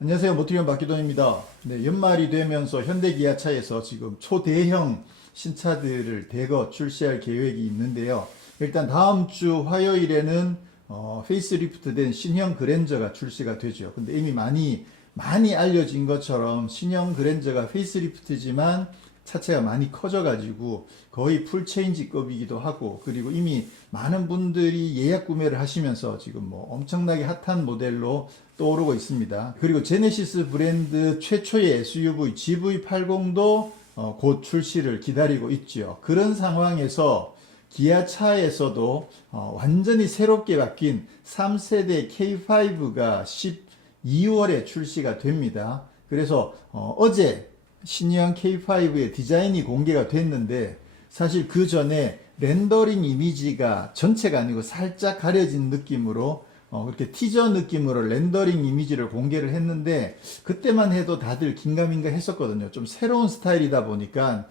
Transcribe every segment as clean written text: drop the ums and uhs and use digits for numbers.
안녕하세요. 모티리온 박기돈입니다. 네, 연말이 되면서 현대기아차에서 지금 초대형 신차들을 대거 출시할 계획이 있는데요. 일단 다음 주 화요일에는 페이스리프트된 신형 그랜저가 출시가 되죠. 근데 이미 많이 알려진 것처럼 신형 그랜저가 페이스리프트지만 차체가 많이 커져가지고 거의 풀체인지급이기도 하고, 그리고 이미 많은 분들이 예약 구매를 하시면서 지금 뭐 엄청나게 핫한 모델로 떠오르고 있습니다. 그리고 제네시스 브랜드 최초의 SUV GV80도 곧 출시를 기다리고 있죠. 그런 상황에서 기아차에서도 완전히 새롭게 바뀐 3세대 K5가 12월에 출시가 됩니다. 그래서 어제 신형 K5의 디자인이 공개가 됐는데, 사실 그 전에 렌더링 이미지가 전체가 아니고 살짝 가려진 느낌으로 그렇게 티저 느낌으로 렌더링 이미지를 공개를 했는데, 그때만 해도 다들 긴가민가 했었거든요. 좀 새로운 스타일이다 보니까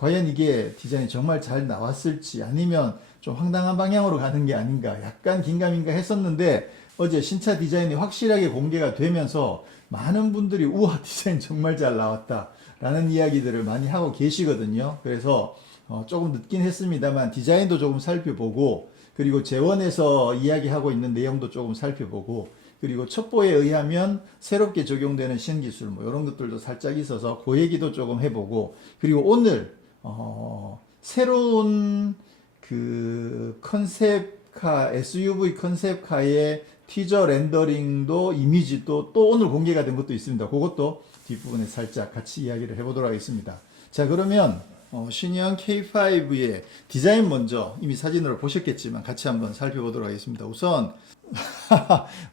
과연 이게 디자인이 정말 잘 나왔을지, 아니면 좀 황당한 방향으로 가는 게 아닌가, 약간 긴가민가 했었는데, 어제 신차 디자인이 확실하게 공개가 되면서 많은 분들이 우와, 디자인 정말 잘 나왔다 라는 이야기들을 많이 하고 계시거든요. 그래서 조금 늦긴 했습니다만 디자인도 조금 살펴보고, 그리고 재원에서 이야기하고 있는 내용도 조금 살펴보고, 그리고 첩보에 의하면 새롭게 적용되는 신기술 뭐 이런 것들도 살짝 있어서 그 얘기도 조금 해보고, 그리고 오늘 새로운 그 컨셉카, SUV 컨셉카의 티저 렌더링도 이미지도 또 오늘 공개가 된 것도 있습니다. 그것도 뒷부분에 살짝 같이 이야기를 해보도록 하겠습니다. 자, 그러면 신형 K5의 디자인 먼저 이미 사진으로 보셨겠지만 같이 한번 살펴보도록 하겠습니다. 우선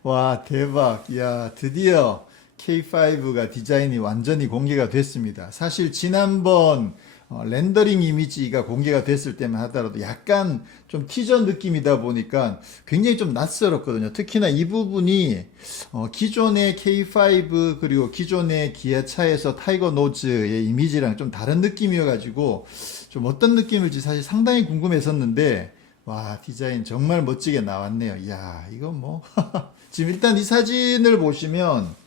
와, 대박. 야, 드디어 K5가 디자인이 완전히 공개가 됐습니다. 사실 지난번 렌더링 이미지가 공개가 됐을 때만 하더라도 약간 좀 티저 느낌이다 보니까 굉장히 좀 낯설었거든요. 특히나 이 부분이 기존의 K5 그리고 기존의 기아차에서 타이거 노즈의 이미지랑 좀 다른 느낌이어가지고 좀 어떤 느낌일지 사실 상당히 궁금했었는데, 와, 디자인 정말 멋지게 나왔네요. 이야, 이거 뭐 지금 일단 이 사진을 보시면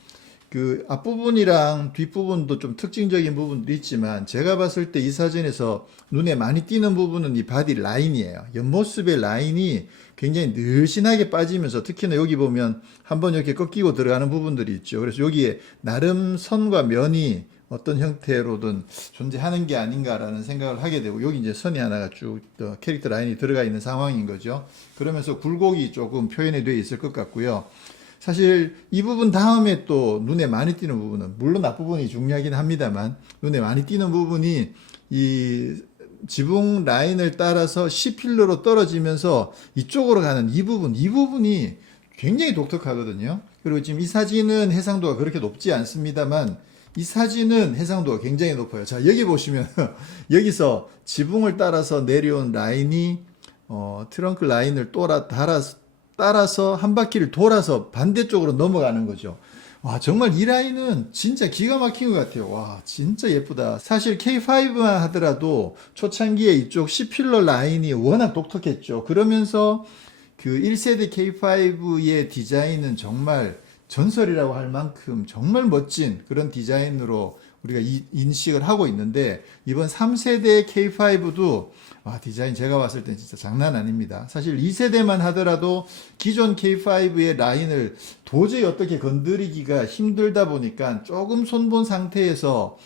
그 앞부분이랑 뒷부분도 좀 특징적인 부분도 있지만, 제가 봤을 때 이 사진에서 눈에 많이 띄는 부분은 이 바디 라인이에요. 옆모습의 라인이 굉장히 늘씬하게 빠지면서, 특히나 여기 보면 한번 이렇게 꺾이고 들어가는 부분들이 있죠. 그래서 여기에 나름 선과 면이 어떤 형태로든 존재하는 게 아닌가라는 생각을 하게 되고, 여기 이제 선이 하나가 쭉 캐릭터 라인이 들어가 있는 상황인 거죠. 그러면서 굴곡이 조금 표현이 되어 있을 것 같고요. 사실 이 부분 다음에 또 눈에 많이 띄는 부분은, 물론 앞부분이 중요하긴 합니다만, 눈에 많이 띄는 부분이 이 지붕 라인을 따라서 C필러로 떨어지면서 이쪽으로 가는 이 부분이 굉장히 독특하거든요. 그리고 지금 이 사진은 해상도가 그렇게 높지 않습니다만, 이 사진은 해상도가 굉장히 높아요. 자, 여기 보시면 여기서 지붕을 따라서 내려온 라인이 트렁크 라인을 따라서 한 바퀴를 돌아서 반대쪽으로 넘어가는 거죠. 와, 정말 이 라인은 진짜 기가 막힌 것 같아요. 와, 진짜 예쁘다. 사실 K5만 하더라도 초창기에 이쪽 C필러 라인이 워낙 독특했죠. 그러면서 그 1세대 K5의 디자인은 정말 전설이라고 할 만큼 정말 멋진 그런 디자인으로 우리가 인식을 하고 있는데, 이번 3세대 K5도 디자인 제가 봤을 때 진짜 장난 아닙니다. 사실 2세대만 하더라도 기존 K5의 라인을 도저히 어떻게 건드리기가 힘들다 보니까 조금 손본 상태에서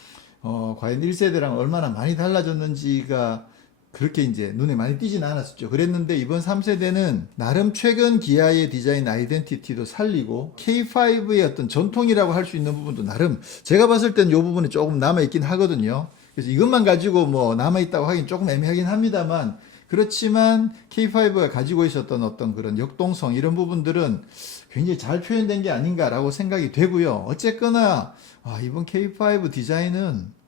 과연 1세대랑 얼마나 많이 달라졌는지가 그렇게 이제 눈에 많이 띄진 않았었죠. 그랬는데 이번 3세대는 나름 최근 기아의 디자인 아이덴티티도 살리고, K5의 어떤 전통이라고 할 수 있는 부분도 나름 제가 봤을 때는 이 부분이 조금 남아있긴 하거든요. 그래서 이것만 가지고 뭐 남아있다고 하긴 조금 애매하긴 합니다만, 그렇지만 K5가 가지고 있었던 어떤 그런 역동성, 이런 부분들은 굉장히 잘 표현된 게 아닌가라고 생각이 되고요. 어쨌거나 이번 K5 디자인은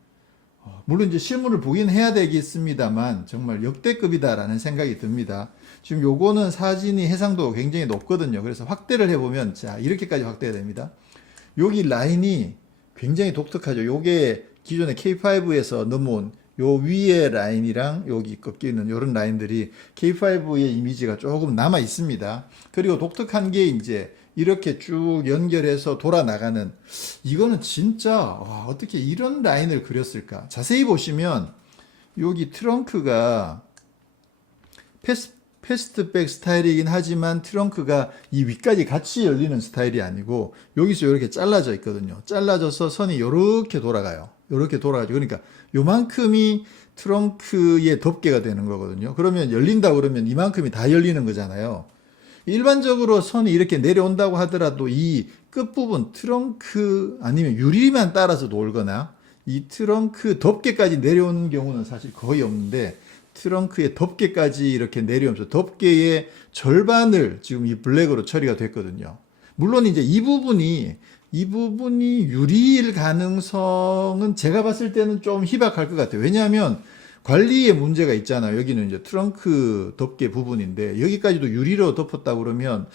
물론 이제 실물을 보긴 해야 되겠습니다만 정말 역대급이다라는 생각이 듭니다. 지금 요거는 사진이 해상도가 굉장히 높거든요. 그래서 확대를 해보면, 자, 이렇게까지 확대가 됩니다. 여기 라인이 굉장히 독특하죠. 요게 기존의 K5에서 넘어온 요 위에 라인이랑 여기 꺾이는 이런 라인들이 K5의 이미지가 조금 남아 있습니다. 그리고 독특한 게 이제 이렇게 쭉 연결해서 돌아나가는, 이거는 진짜 와, 어떻게 이런 라인을 그렸을까. 자세히 보시면 여기 트렁크가 패스트백 스타일이긴 하지만 트렁크가 이 위까지 같이 열리는 스타일이 아니고 여기서 이렇게 잘라져 있거든요. 잘라져서 선이 이렇게 돌아가요. 이렇게 돌아가죠. 그러니까 요만큼이 트렁크의 덮개가 되는 거거든요. 그러면 열린다 그러면 이만큼이 다 열리는 거잖아요. 일반적으로 선이 이렇게 내려온다고 하더라도 이 끝부분 트렁크 아니면 유리만 따라서 돌거나 이 트렁크 덮개까지 내려오는 경우는 사실 거의 없는데, 트렁크의 덮개까지 이렇게 내려오면서 덮개의 절반을 지금 이 블랙으로 처리가 됐거든요. 물론 이제 이 부분이 유리일 가능성은 제가 봤을 때는 좀 희박할 것 같아요. 왜냐하면 관리에 문제가 있잖아요. 여기는 이제 트렁크 덮개 부분인데 여기까지도 유리로 덮었다 그러면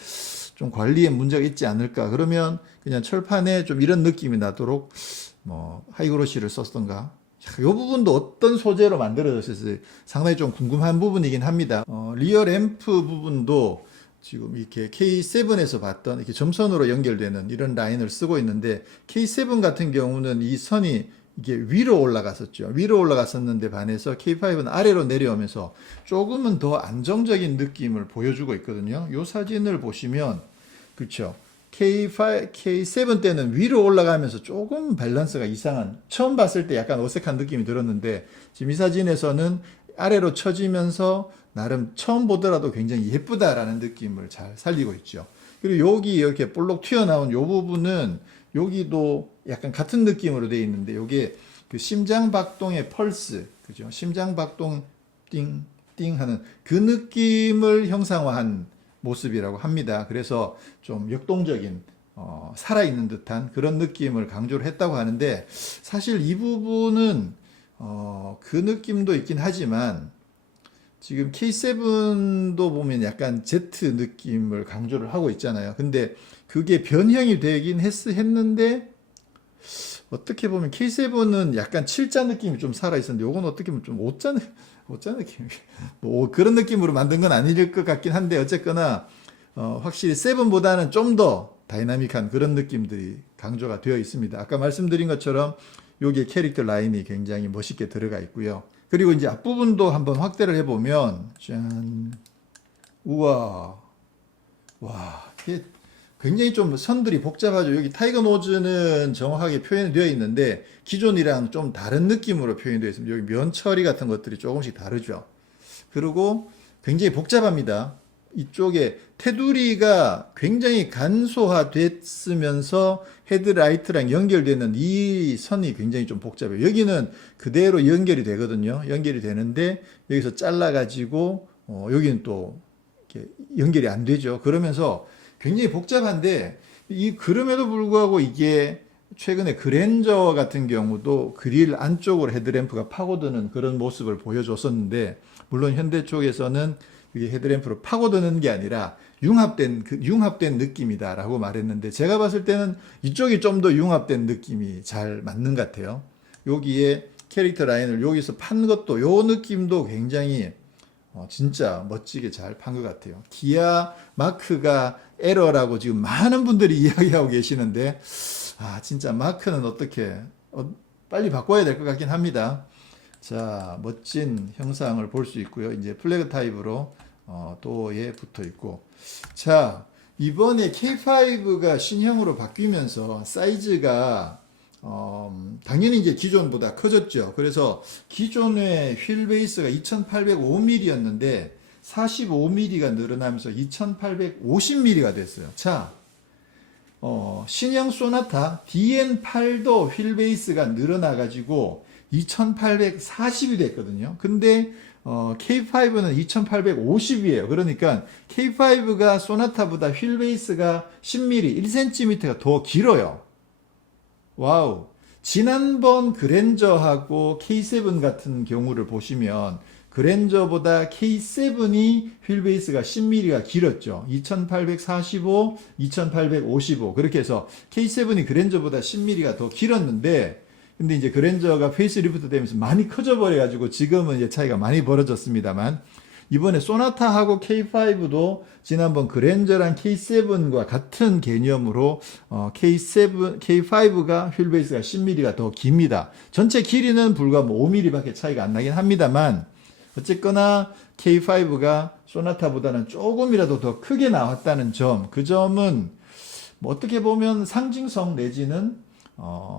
좀 관리에 문제가 있지 않을까. 그러면 그냥 철판에 좀 이런 느낌이 나도록 뭐 하이그로시를 썼던가. 이 부분도 어떤 소재로 만들어졌을지 상당히 좀 궁금한 부분이긴 합니다. 리어 램프 부분도 지금 이렇게 K7에서 봤던 이렇게 점선으로 연결되는 이런 라인을 쓰고 있는데, K7 같은 경우는 이 선이 이게 위로 올라갔었죠. 위로 올라갔었는데 반해서 K5는 아래로 내려오면서 조금은 더 안정적인 느낌을 보여주고 있거든요. 이 사진을 보시면, 그렇죠. K7 때는 위로 올라가면서 조금 밸런스가 이상한, 처음 봤을 때 약간 어색한 느낌이 들었는데 지금 이 사진에서는 아래로 처지면서 나름 처음 보더라도 굉장히 예쁘다라는 느낌을 잘 살리고 있죠. 그리고 여기 이렇게 볼록 튀어나온 이 부분은 여기도 약간 같은 느낌으로 되어 있는데, 이게 그 심장 박동의 펄스, 그죠? 심장 박동 띵띵 하는 그 느낌을 형상화한 모습이라고 합니다. 그래서 좀 역동적인 살아있는 듯한 그런 느낌을 강조를 했다고 하는데, 사실 이 부분은 그 느낌도 있긴 하지만 지금 K7도 보면 약간 Z 느낌을 강조를 하고 있잖아요. 근데 그게 변형이 되긴 했는데 어떻게 보면 K7은 약간 7자 느낌이 좀 살아있었는데 요건 어떻게 보면 좀 5자 느낌, 뭐 그런 느낌으로 만든 건 아닐 것 같긴 한데, 어쨌거나 확실히 7보다는 좀 더 다이나믹한 그런 느낌들이 강조가 되어 있습니다. 아까 말씀드린 것처럼 여기에 캐릭터 라인이 굉장히 멋있게 들어가 있고요. 그리고 이제 앞부분도 한번 확대를 해보면, 짠, 우와, 와, 이게 굉장히 좀 선들이 복잡하죠. 여기 타이거 노즈는 정확하게 표현이 되어 있는데 기존이랑 좀 다른 느낌으로 표현이 되어 있습니다. 여기 면 처리 같은 것들이 조금씩 다르죠. 그리고 굉장히 복잡합니다. 이쪽에 테두리가 굉장히 간소화됐으면서 헤드라이트랑 연결되는 이 선이 굉장히 좀 복잡해요. 여기는 그대로 연결이 되거든요. 연결이 되는데 여기서 잘라가지고 여기는 또 이렇게 연결이 안 되죠. 그러면서 굉장히 복잡한데, 그럼에도 불구하고 이게 최근에 그랜저 같은 경우도 그릴 안쪽으로 헤드램프가 파고드는 그런 모습을 보여줬었는데, 물론 현대 쪽에서는 이게 헤드램프로 파고드는 게 아니라 융합된 느낌이다라고 말했는데, 제가 봤을 때는 이쪽이 좀 더 융합된 느낌이 잘 맞는 것 같아요. 여기에 캐릭터 라인을 여기서 판 것도 요 느낌도 굉장히 진짜 멋지게 잘 판 것 같아요. 기아 마크가 에러라고 지금 많은 분들이 이야기하고 계시는데, 진짜 마크는 어떻게 빨리 바꿔야 될 것 같긴 합니다. 자, 멋진 형상을 볼 수 있고요. 이제 플래그 타입으로 또에 붙어 있고, 자, 이번에 K5가 신형으로 바뀌면서 사이즈가 당연히 이제 기존보다 커졌죠. 그래서 기존의 휠 베이스가 2805mm였는데 45mm가 늘어나면서 2850mm가 됐어요. 자, 신형 소나타 DN8도 휠 베이스가 늘어나가지고 2840이 됐거든요. 근데 K5는 2850이에요. 그러니까 K5가 소나타보다 휠 베이스가 10mm, 1cm가 더 길어요. 와우. 지난번 그랜저하고 K7 같은 경우를 보시면 그랜저보다 K7이 휠베이스가 10mm가 길었죠. 2845, 2855. 그렇게 해서 K7이 그랜저보다 10mm가 더 길었는데, 근데 이제 그랜저가 페이스리프트 되면서 많이 커져 버려가지고 지금은 이제 차이가 많이 벌어졌습니다만, 이번에 소나타하고 K5도 지난번 그랜저랑 K7과 같은 개념으로 K5가 휠베이스가 10mm가 더 깁니다. 전체 길이는 불과 5mm밖에 차이가 안 나긴 합니다만 어쨌거나 K5가 소나타보다는 조금이라도 더 크게 나왔다는 점, 그 점은 뭐 어떻게 보면 상징성 내지는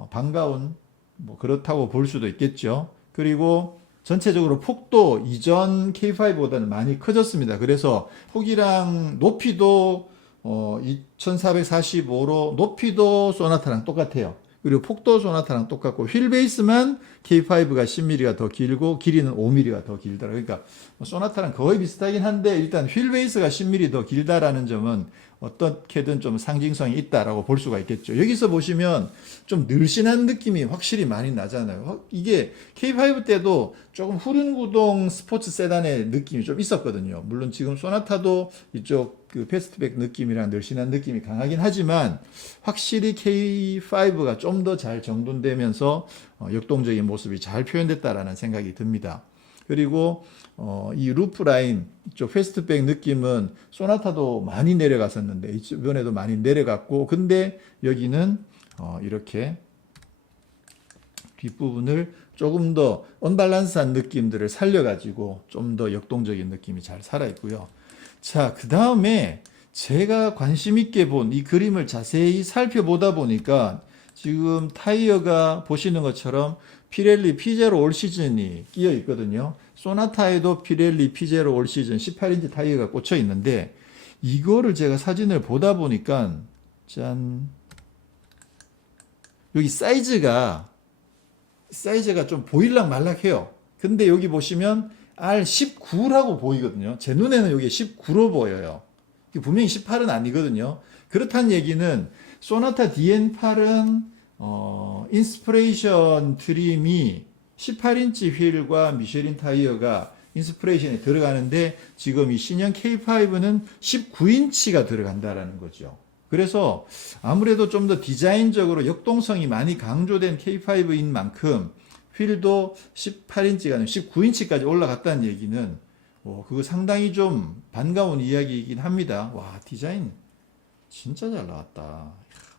반가운 뭐 그렇다고 볼 수도 있겠죠. 그리고 전체적으로 폭도 이전 K5보다는 많이 커졌습니다. 그래서 폭이랑 높이도 2445로 높이도 소나타랑 똑같아요. 그리고 폭도 소나타랑 똑같고 휠베이스만 K5가 10mm가 더 길고 길이는 5mm가 더 길더라. 그러니까 소나타랑 거의 비슷하긴 한데 일단 휠베이스가 10mm 더 길다라는 점은 어떻게든 좀 상징성이 있다라고 볼 수가 있겠죠. 여기서 보시면 좀 늘씬한 느낌이 확실히 많이 나잖아요. 이게 K5 때도 조금 후륜구동 스포츠 세단의 느낌이 좀 있었거든요. 물론 지금 소나타도 이쪽 그 패스트백 느낌이랑 늘씬한 느낌이 강하긴 하지만 확실히 K5가 좀 더 잘 정돈되면서 역동적인 모습이 잘 표현됐다라는 생각이 듭니다. 그리고 이 루프 라인 이쪽 패스트백 느낌은 소나타도 많이 내려갔었는데 이번에도 많이 내려갔고 근데 여기는 이렇게 뒷부분을 조금 더 언밸런스한 느낌들을 살려가지고 좀 더 역동적인 느낌이 잘 살아있고요. 자, 그 다음에 제가 관심 있게 본 이 그림을 자세히 살펴보다 보니까 지금 타이어가 보시는 것처럼 피렐리 P0 올 시즌이 끼어 있거든요. 소나타에도 피렐리 P0 올 시즌 18인치 타이어가 꽂혀 있는데 이거를 제가 사진을 보다 보니까 짠 여기 사이즈가 좀 보일락 말락해요. 근데 여기 보시면 R19라고 보이거든요. 제 눈에는 여기 19로 보여요. 분명히 18은 아니거든요. 그렇다는 얘기는 소나타 DN8은 인스피레이션 트림이 18인치 휠과 미쉐린 타이어가 인스피레이션에 들어가는데 지금 이 신형 K5는 19인치가 들어간다라는 거죠. 그래서 아무래도 좀 더 디자인적으로 역동성이 많이 강조된 K5인 만큼 휠도 18인치가 아니라 19인치까지 올라갔다는 얘기는 그거 상당히 좀 반가운 이야기이긴 합니다. 와, 디자인 진짜 잘 나왔다.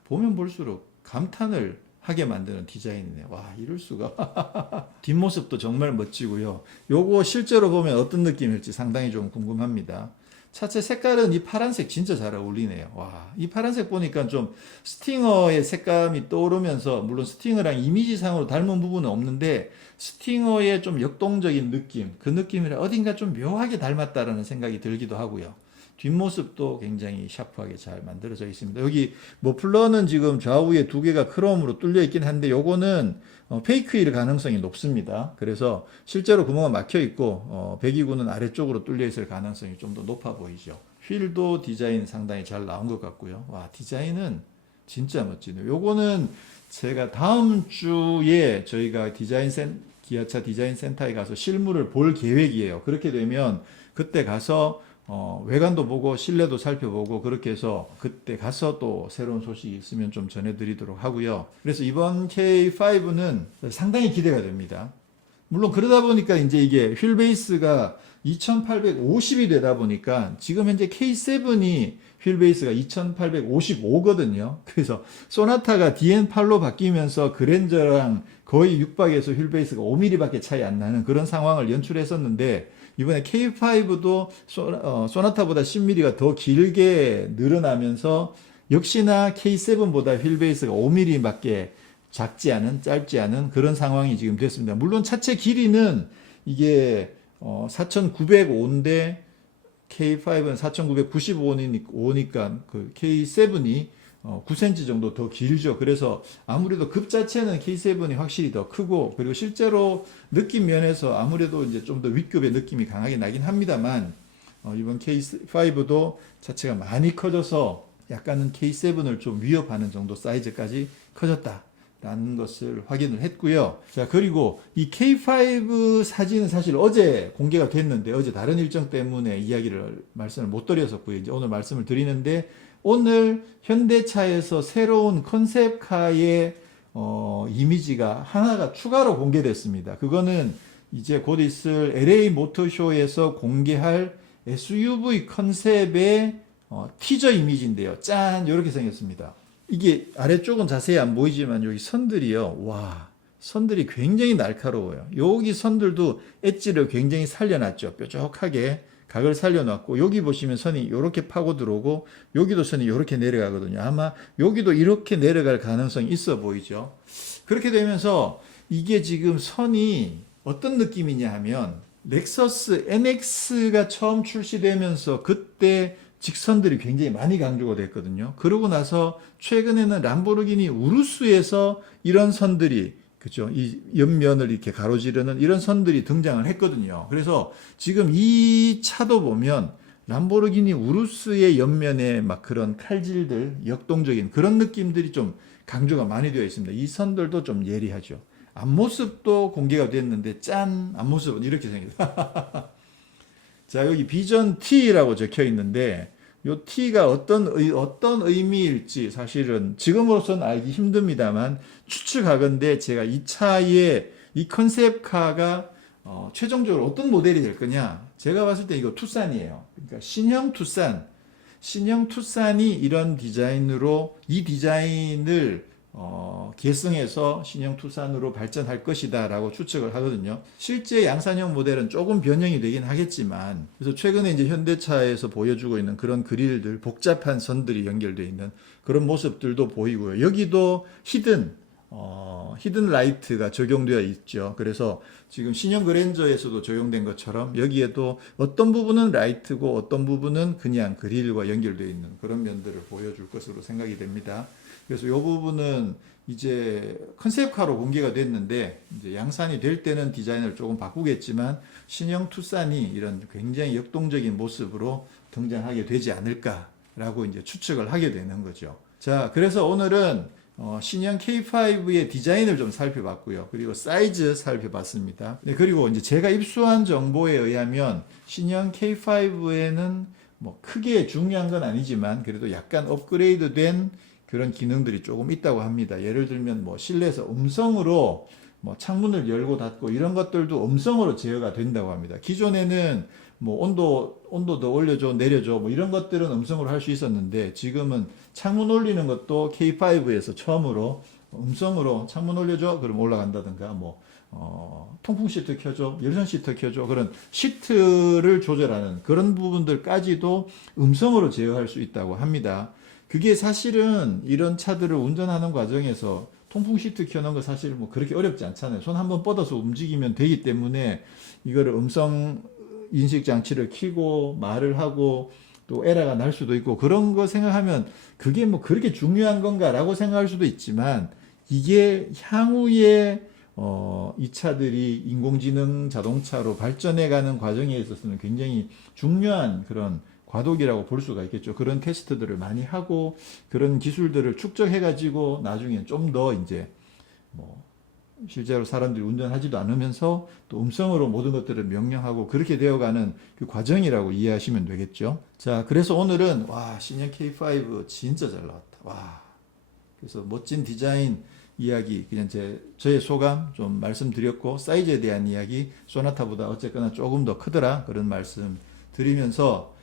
보면 볼수록 감탄을 하게 만드는 디자인이네. 와, 이럴 수가. 뒷모습도 정말 멋지고요. 요거 실제로 보면 어떤 느낌일지 상당히 좀 궁금합니다. 차체 색깔은 이 파란색 진짜 잘 어울리네요. 와, 이 파란색 보니까 좀 스팅어의 색감이 떠오르면서 물론 스팅어랑 이미지상으로 닮은 부분은 없는데 스팅어의 좀 역동적인 느낌, 그 느낌이라 어딘가 좀 묘하게 닮았다라는 생각이 들기도 하고요. 뒷모습도 굉장히 샤프하게 잘 만들어져 있습니다. 여기 머플러는 지금 좌우에 두 개가 크롬으로 뚫려 있긴 한데 요거는 페이크일 가능성이 높습니다. 그래서 실제로 구멍은 막혀 있고 배기구는 아래쪽으로 뚫려 있을 가능성이 좀 더 높아 보이죠. 휠도 디자인 상당히 잘 나온 것 같고요. 와, 디자인은 진짜 멋지네요. 요거는 제가 다음 주에 저희가 기아차 디자인 센터에 가서 실물을 볼 계획이에요. 그렇게 되면 그때 가서 외관도 보고 실내도 살펴보고 그렇게 해서 그때 가서 또 새로운 소식이 있으면 좀 전해드리도록 하고요. 그래서 이번 K5는 상당히 기대가 됩니다. 물론 그러다 보니까 이제 이게 휠베이스가 2850이 되다 보니까 지금 현재 K7이 휠베이스가 2855거든요. 그래서 소나타가 DN8로 바뀌면서 그랜저랑 거의 육박에서 휠베이스가 5mm밖에 차이 안 나는 그런 상황을 연출했었는데 이번에 K5도 소나타보다 10mm가 더 길게 늘어나면서 역시나 K7보다 휠베이스가 5mm밖에 짧지 않은 그런 상황이 지금 됐습니다. 물론 차체 길이는 이게 4,905인데 K5는 4,995니까 그 K7이 9cm 정도 더 길죠. 그래서 아무래도 급 자체는 K7이 확실히 더 크고 그리고 실제로 느낌 면에서 아무래도 이제 좀 더 윗급의 느낌이 강하게 나긴 합니다만 이번 K5도 자체가 많이 커져서 약간은 K7을 좀 위협하는 정도 사이즈까지 커졌다라는 것을 확인을 했고요. 자, 그리고 이 K5 사진은 사실 어제 공개가 됐는데 어제 다른 일정 때문에 말씀을 못 드렸었고요. 이제 오늘 말씀을 드리는데 오늘 현대차에서 새로운 컨셉카의 이미지가 하나가 추가로 공개됐습니다. 그거는 이제 곧 있을 LA 모터쇼에서 공개할 SUV 컨셉의 티저 이미지인데요. 짠! 이렇게 생겼습니다. 이게 아래쪽은 자세히 안 보이지만 여기 선들이요. 와, 선들이 굉장히 날카로워요. 여기 선들도 엣지를 굉장히 살려놨죠. 뾰족하게 각을 살려놨고, 여기 보시면 선이 이렇게 파고 들어오고, 여기도 선이 이렇게 내려가거든요. 아마 여기도 이렇게 내려갈 가능성이 있어 보이죠. 그렇게 되면서 이게 지금 선이 어떤 느낌이냐 하면, 렉서스 NX가 처음 출시되면서 그때 직선들이 굉장히 많이 강조가 됐거든요. 그러고 나서 최근에는 람보르기니 우루스에서 이런 선들이, 그죠? 이 옆면을 이렇게 가로지르는 이런 선들이 등장을 했거든요. 그래서 지금 이 차도 보면 람보르기니 우루스의 옆면에 막 그런 칼질들, 역동적인 그런 느낌들이 좀 강조가 많이 되어 있습니다. 이 선들도 좀 예리하죠. 앞모습도 공개가 됐는데, 짠! 앞모습은 이렇게 생겼다. 자, 여기 비전 T라고 적혀 있는데, 요 T가 어떤 의미일지 사실은 지금으로서는 알기 힘듭니다만, 추측하건대 제가 이 차의 이 컨셉카가 최종적으로 어떤 모델이 될 거냐, 제가 봤을 때 이거 투싼이에요. 그러니까 신형 투싼이 이런 디자인으로, 이 디자인을 계승해서 신형 투싼으로 발전할 것이다 라고 추측을 하거든요. 실제 양산형 모델은 조금 변형이 되긴 하겠지만, 그래서 최근에 이제 현대차에서 보여주고 있는 그런 그릴들, 복잡한 선들이 연결되어 있는 그런 모습들도 보이고요. 여기도 히든 라이트가 적용되어 있죠. 그래서 지금 신형 그랜저에서도 적용된 것처럼 여기에도 어떤 부분은 라이트고 어떤 부분은 그냥 그릴과 연결되어 있는 그런 면들을 보여줄 것으로 생각이 됩니다. 그래서 이 부분은 이제 컨셉카로 공개가 됐는데, 이제 양산이 될 때는 디자인을 조금 바꾸겠지만 신형 투싼이 이런 굉장히 역동적인 모습으로 등장하게 되지 않을까라고 이제 추측을 하게 되는 거죠. 자, 그래서 오늘은 신형 K5의 디자인을 좀 살펴봤고요. 그리고 사이즈 살펴봤습니다. 네, 그리고 이제 제가 입수한 정보에 의하면 신형 K5에는 뭐 크게 중요한 건 아니지만 그래도 약간 업그레이드 된 그런 기능들이 조금 있다고 합니다. 예를 들면 뭐 실내에서 음성으로 뭐 창문을 열고 닫고 이런 것들도 음성으로 제어가 된다고 합니다. 기존에는 뭐 온도 더 올려줘, 내려줘, 뭐 이런 것들은 음성으로 할 수 있었는데, 지금은 창문 올리는 것도 K5에서 처음으로 음성으로 창문 올려줘, 그럼 올라간다든가, 통풍 시트 켜줘, 열선 시트 켜줘, 그런 시트를 조절하는 그런 부분들까지도 음성으로 제어할 수 있다고 합니다. 그게 사실은 이런 차들을 운전하는 과정에서 통풍 시트 켜는 거 사실 뭐 그렇게 어렵지 않잖아요. 손 한번 뻗어서 움직이면 되기 때문에 이거를 음성 인식 장치를 켜고 말을 하고 또 에러가 날 수도 있고, 그런 거 생각하면 그게 뭐 그렇게 중요한 건가라고 생각할 수도 있지만, 이게 향후에 이 차들이 인공지능 자동차로 발전해가는 과정에 있어서는 굉장히 중요한 그런 과도기라고 볼 수가 있겠죠. 그런 테스트들을 많이 하고 그런 기술들을 축적해가지고 나중에 좀 더 이제 실제로 사람들이 운전하지도 않으면서 또 음성으로 모든 것들을 명령하고 그렇게 되어가는 그 과정이라고 이해하시면 되겠죠. 자, 그래서 오늘은 신형 K5 진짜 잘 나왔다. 그래서 멋진 디자인 이야기, 그냥 저의 소감 좀 말씀드렸고, 사이즈에 대한 이야기, 소나타보다 어쨌거나 조금 더 크더라 그런 말씀 드리면서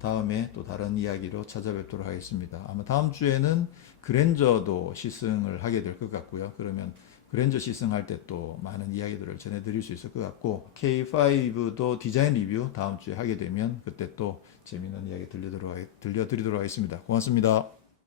다음에 또 다른 이야기로 찾아뵙도록 하겠습니다. 아마 다음 주에는 그랜저도 시승을 하게 될 것 같고요. 그러면 그랜저 시승할 때 또 많은 이야기들을 전해드릴 수 있을 것 같고, K5도 디자인 리뷰 다음 주에 하게 되면 그때 또 재미있는 이야기 들려드리도록 하겠습니다. 고맙습니다.